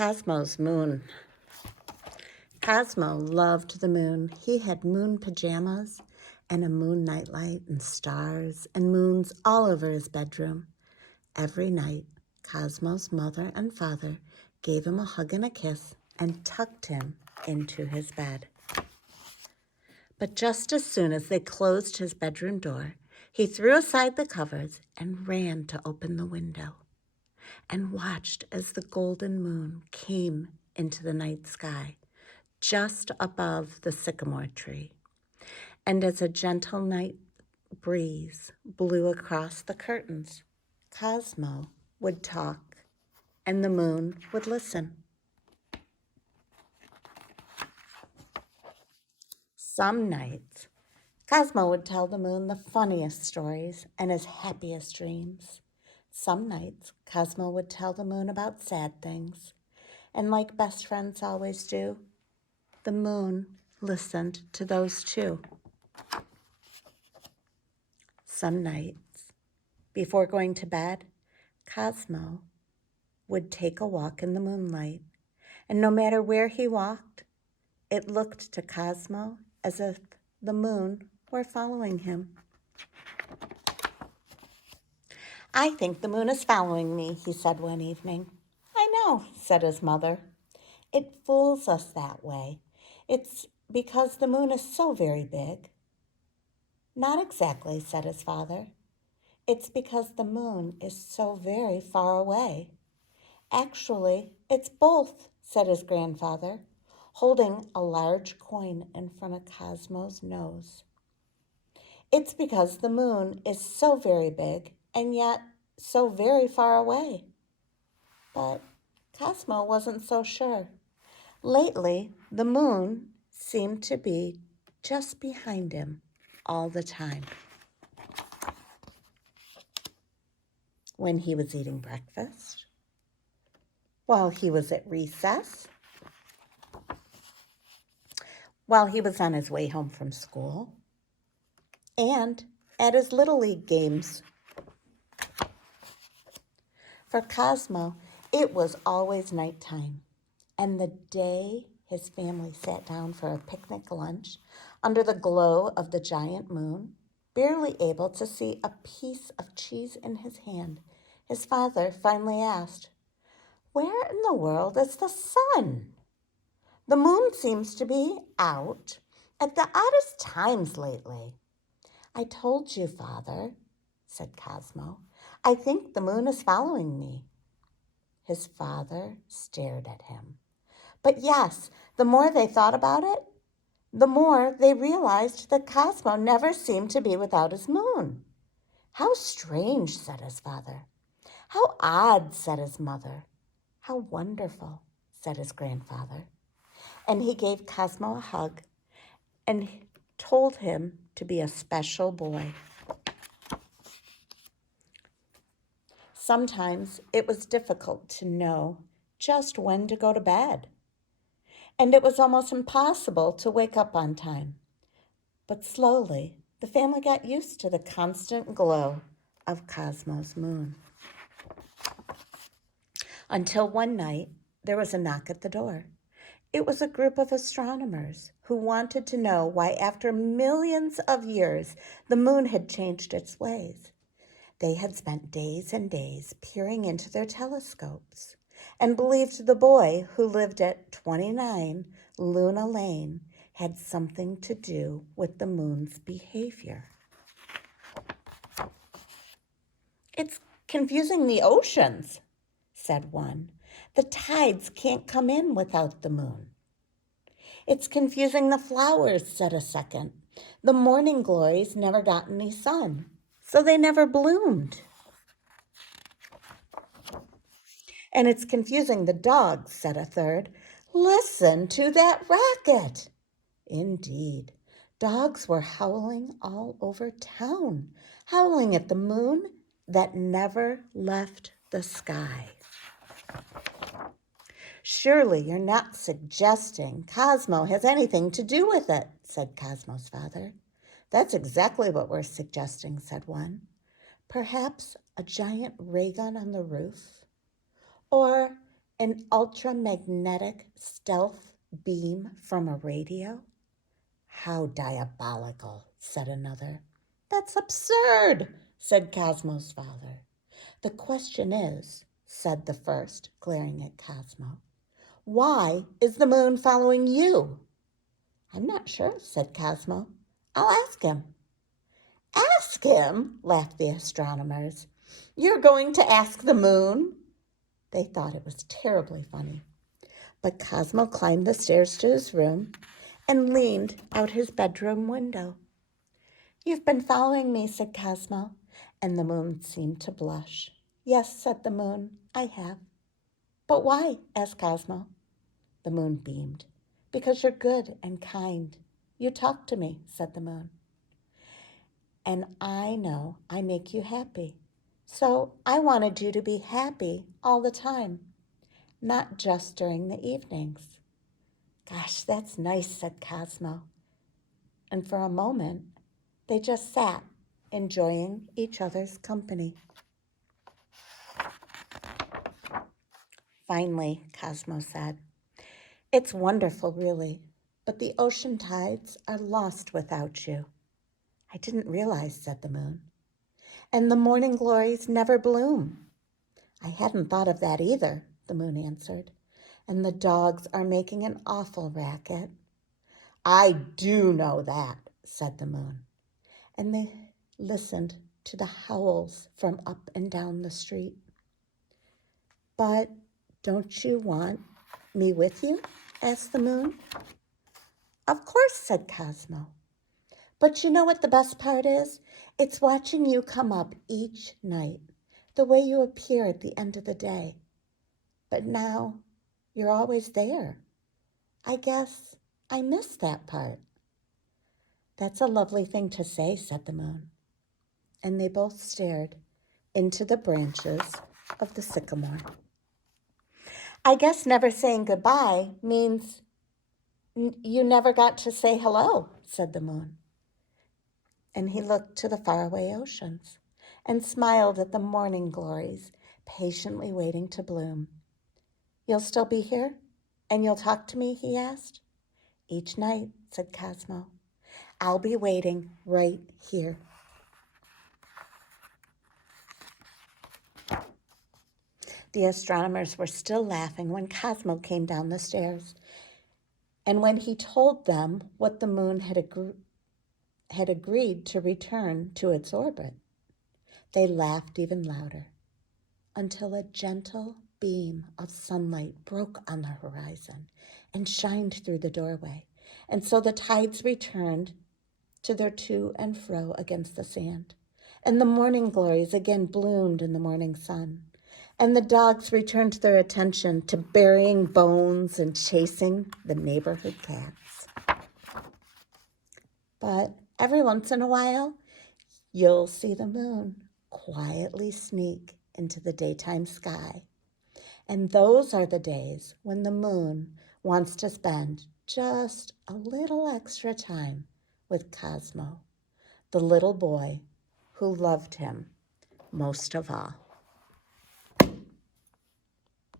Cosmo's moon. Cosmo loved the moon. He had moon pajamas and a moon nightlight and stars and moons all over his bedroom. Every night, Cosmo's mother and father gave him a hug and a kiss and tucked him into his bed. But just as soon as they closed his bedroom door, he threw aside the covers and ran to open the window and watched as the golden moon came into the night sky just above the sycamore tree. And as a gentle night breeze blew across the curtains, Cosmo would talk and the moon would listen. Some nights, Cosmo would tell the moon the funniest stories and his happiest dreams. Some nights, Cosmo would tell the moon about sad things. And like best friends always do, the moon listened to those too. Some nights, before going to bed, Cosmo would take a walk in the moonlight. And no matter where he walked, it looked to Cosmo as if the moon were following him. "I think the moon is following me," he said one evening. "I know," said his mother. "It fools us that way. It's because the moon is so very big." "Not exactly," said his father. "It's because the moon is so very far away." "Actually, it's both," said his grandfather, holding a large coin in front of Cosmo's nose. "It's because the moon is so very big and yet so very far away." But Cosmo wasn't so sure. Lately, the moon seemed to be just behind him all the time. When he was eating breakfast, while he was at recess, while he was on his way home from school, and at his Little League games. For Cosmo, it was always nighttime, and the day his family sat down for a picnic lunch under the glow of the giant moon, barely able to see a piece of cheese in his hand, his father finally asked, "Where in the world is the sun? The moon seems to be out at the oddest times lately." "I told you, Father," said Cosmo. "I think the moon is following me." His father stared at him. But yes, the more they thought about it, the more they realized that Cosmo never seemed to be without his moon. "How strange," said his father. "How odd," said his mother. "How wonderful," said his grandfather. And he gave Cosmo a hug and told him to be a special boy. Sometimes it was difficult to know just when to go to bed, and it was almost impossible to wake up on time. But slowly, the family got used to the constant glow of Cosmo's moon. Until one night, there was a knock at the door. It was a group of astronomers who wanted to know why, after millions of years, the moon had changed its ways. They had spent days and days peering into their telescopes and believed the boy who lived at 29 Luna Lane had something to do with the moon's behavior. "It's confusing the oceans," said one. "The tides can't come in without the moon." "It's confusing the flowers," said a second. "The morning glories never got any sun, so they never bloomed." "And it's confusing the dogs," said a third. "Listen to that racket." Indeed, dogs were howling all over town, howling at the moon that never left the sky. "Surely you're not suggesting Cosmo has anything to do with it," said Cosmo's father. "That's exactly what we're suggesting," said one. "Perhaps a giant ray gun on the roof? Or An ultramagnetic stealth beam from a radio? How diabolical, said another. That's absurd, said Cosmo's father. The question is, said the first, glaring at Cosmo, why is the moon following you? I'm not sure, said Cosmo. I'll ask him. Ask him, laughed the astronomers. You're going to ask the moon? They thought it was terribly funny. But Cosmo climbed the stairs to his room and leaned out his bedroom window. You've been following me, said Cosmo, and the moon seemed to blush. Yes, said the moon, I have. But why? Asked Cosmo. The moon beamed. Because you're good and kind. You talk to me, said the moon. And I know I make you happy. So I wanted you to be happy all the time, not just during the evenings. Gosh, that's nice, said Cosmo. And for a moment, they just sat, enjoying each other's company. Finally, Cosmo said, it's wonderful, really, but the ocean tides are lost without you. I didn't realize, said the moon. And the morning glories never bloom. I hadn't thought of that either, the moon answered. And the dogs are making an awful racket. I do know that, said the moon. And they listened to the howls from up and down the street. But don't you want me with you? Asked the moon. Of course, said Cosmo. But you know what the best part is? It's watching you come up each night, the way you appear at the end of the day. But now you're always there. I guess I miss that part. That's a lovely thing to say, said the moon. And they both stared into the branches of the sycamore. I guess never saying goodbye means you never got to say hello, said the moon. And he looked to the faraway oceans and smiled at the morning glories patiently waiting to bloom. You'll still be here? And you'll talk to me? He asked. Each night, said Cosmo. I'll be waiting right here. The astronomers were still laughing when Cosmo came down the stairs. And when he told them what the moon had agreed to return to its orbit, they laughed even louder until a gentle beam of sunlight broke on the horizon and shined through the doorway. And so the tides returned to their to and fro against the sand. And the morning glories again bloomed in the morning sun. And the dogs returned their attention to burying bones and chasing the neighborhood cats. But every once in a while, you'll see the moon quietly sneak into the daytime sky. And those are the days when the moon wants to spend just a little extra time with Cosmo, the little boy who loved him most of all.